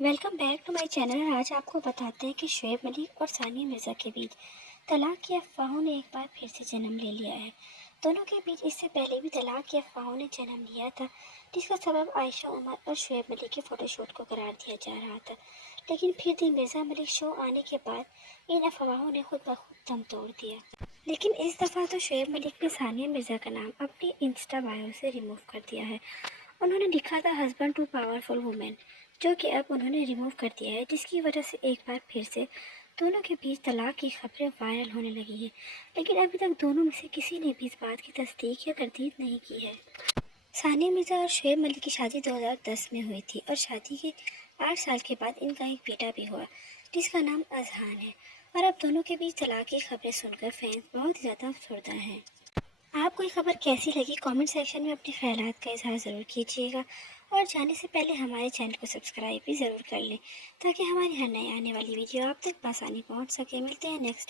Welcome back to my channel. और आज आपको बताते हैं कि शुएब मलिक और सानिया मिर्ज़ा के बीच तलाक की अफवाहों ने एक बार फिर से जन्म ले लिया है। दोनों के बीच इससे पहले भी तलाक की अफवाहों ने जन्म लिया था, जिसका सबब आयशा उमर और शुएब मलिक के फ़ोटोशूट को करार दिया जा रहा था। लेकिन फिर दी मिर्ज़ा मलिक शो आने के बाद इन अफवाहों ने खुद ब खुद दम तोड़ दिया। लेकिन इस दफ़ा तो शुएब मलिक ने सानिया मिर्ज़ा का नाम अपनी इंस्टा बायो से रिमूव कर दिया है। उन्होंने लिखा था हस्बैंड टू पावरफुल वुमेन, जो कि अब उन्होंने रिमूव कर दिया है, जिसकी वजह से एक बार फिर से दोनों के बीच तलाक की खबरें वायरल होने लगी हैं। लेकिन अभी तक दोनों में से किसी ने भी इस बात की तस्दीक या तरदीद नहीं की है। सानिया मिर्ज़ा और शुएब मलिक की शादी 2010 में हुई थी और शादी के 8 साल के बाद इनका एक बेटा भी हुआ, जिसका नाम अजहान है। और अब दोनों के बीच तलाक की खबरें सुनकर फैंस बहुत ज़्यादा अफसरदा हैं। आपको ये खबर कैसी लगी, कमेंट सेक्शन में अपने ख्यालात का इजहार ज़रूर कीजिएगा। और जाने से पहले हमारे चैनल को सब्सक्राइब भी ज़रूर कर लें, ताकि हमारी हर नई आने वाली वीडियो आप तक आसानी पहुंच सके। मिलते हैं नेक्स्ट